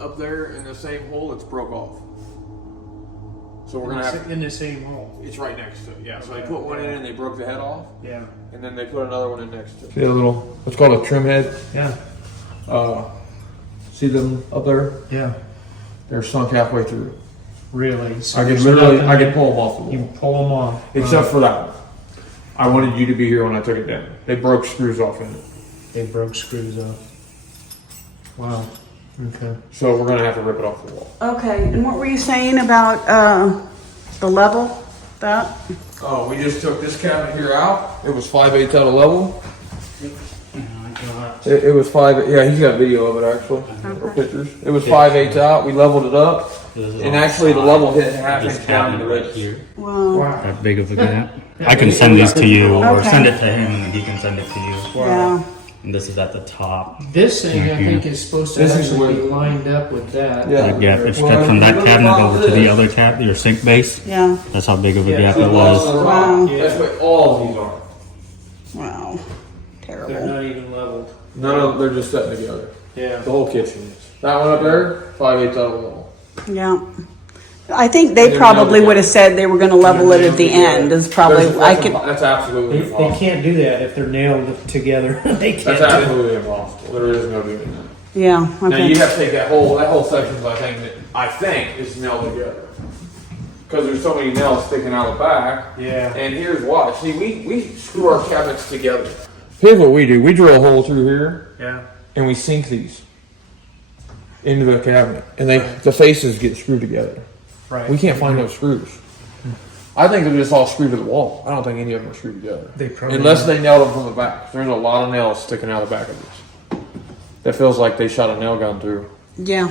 up there in the same hole, it's broke off. So we're gonna have in the same hole. it's right next to it. Yeah. So they put one in and they broke the head off, Yeah. and then they put another one in next to it. See a little, what's called a trim head. Yeah. See them up there? Yeah. They're sunk halfway through. Really? So I could there's literally, nothing I could there? pull them off the wall. You pull them off. Except for that one. I wanted you to be here when I took it down. They broke screws off in it. They broke screws off. Wow. Okay. So we're gonna have to rip it off the wall. Okay, and what were you saying about the level? That? Oh, we just took this cabinet here out. It was 5/8 out of level. It was 5. Yeah, he's got video of it actually, or pictures. It was 5/8 out. We leveled it up, and actually the level hit half inch down into right this. here. Wow. That big of a gap. I can send these to you, or send it to him, and he can send it to you. Yeah. And this is at the top. This thing, I think, is supposed to This is actually be where- lined up with that. Yeah. The gap is cut from that cabinet over to the other cabinet, your sink base. Yeah. That's how big of a gap So it lost was. the Wow. rock. That's what all of these are. Wow. They're Terrible. not even leveled. None of them, they're just sitting together. Yeah. The whole kitchen is. That one up there, 5/8 out of level. Yeah. I think they probably would have said they were going to level it at the end. Is probably I could. That's absolutely They impossible. can't do that if they're nailed together. They can't That's do it. absolutely impossible. There is no doing that. Yeah. Now Okay. you have to take that whole section. I think is nailed together because there's so many nails sticking out the back. Yeah. And here's why. See, we screw our cabinets together. Here's what we do. We drill a hole through here Yeah. and we sink these into the cabinet, and the faces get screwed together. Right. We can't find those screws. I think they're just all screwed to the wall. I don't think any of them are screwed together. They probably Unless they nailed them from the back. There's a lot of nails sticking out of the back of this. That feels like they shot a nail gun through. Yeah.